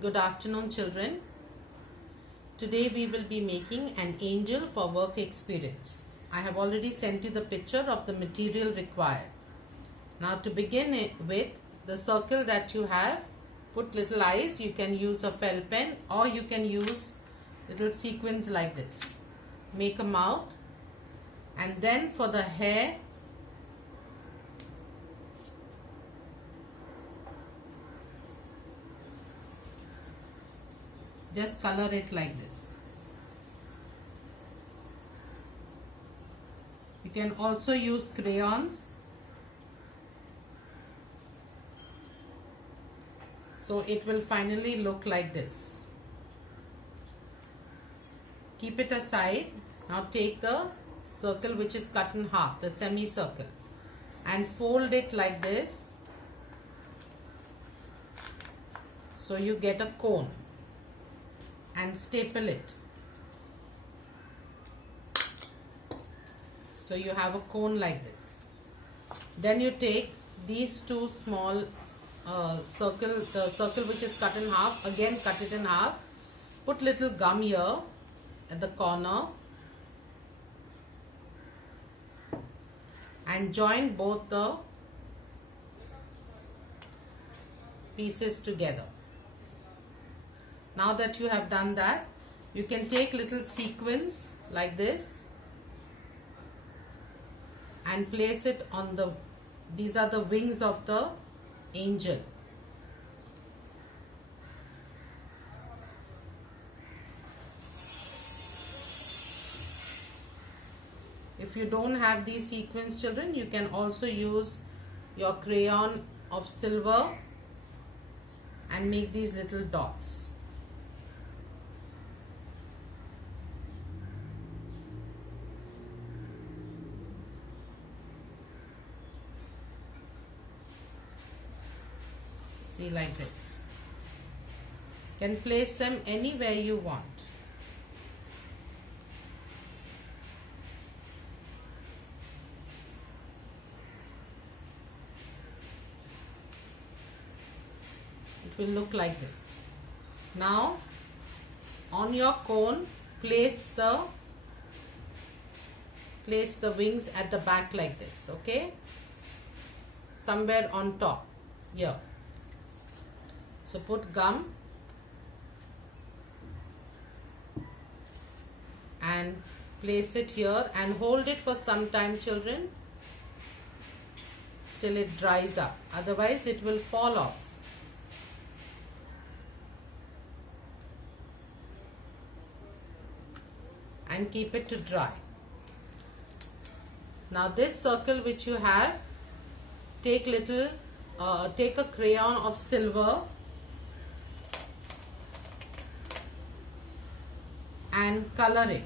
Good afternoon, children. Today we will be making an angel for work experience. I have already sent you the picture of the material required. Now to begin with, the circle that you have, put little eyes. You can use a felt pen or you can use little sequins like this. Make a mouth, and then for the hair, just color it like this. You can also use crayons. So it will finally look like this. Keep it aside. Now take the circle which is cut in half, the semicircle, and fold it like this. So you get a cone, and staple it. So you have a cone like this. Then you take these two small the circle which is cut in half, again cut it in half. Put little gum here at the corner and join both the pieces together. Now that you have done that, you can take little sequins like this and place it on these are the wings of the angel. If you don't have these sequins, children, you can also use your crayon of silver and make these little dots. See, like this. You can place them anywhere you want. It will look like this. Now on your cone, place the wings at the back like this, okay? Somewhere on top here. So put gum and place it here and hold it for some time, children, till it dries up. Otherwise it will fall off. And keep it to dry. Now this circle which you have, take a crayon of silver and color it.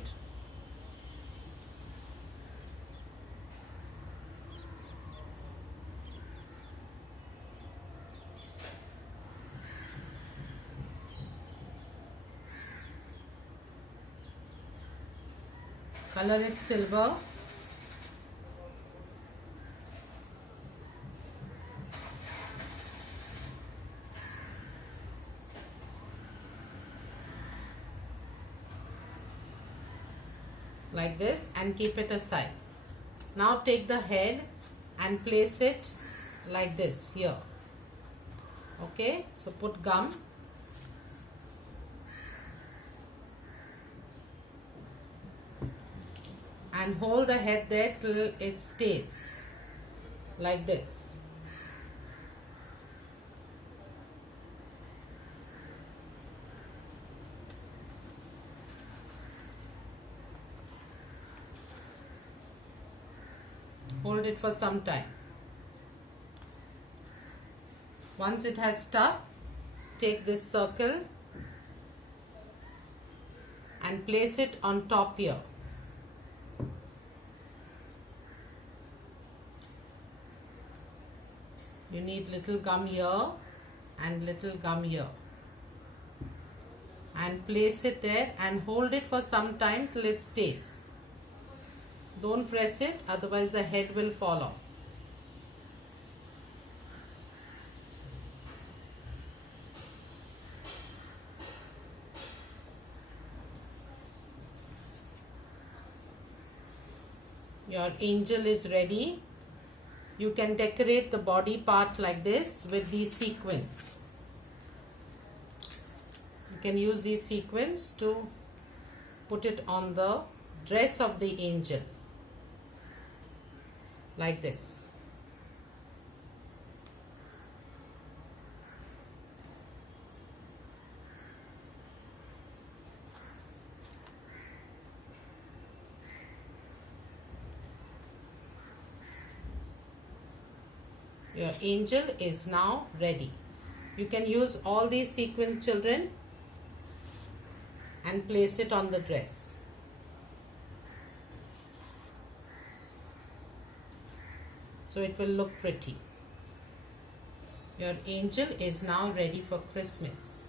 Color it silver. Like this, and keep it aside. Now take the head and place it like this here. Okay, so put gum and hold the head there till it stays like this. Hold it for some time. Once it has stuck, take this circle and place it on top here. You need little gum here and little gum here. And place it there and hold it for some time till it stays. Don't press it, otherwise the head will fall off. Your angel is ready. You can decorate the body part like this with these sequins. You can use these sequins to put it on the dress of the angel like this. Your angel is now ready. You can use all these sequin, children, and place it on the dress. So it will look pretty. Your angel is now ready for Christmas.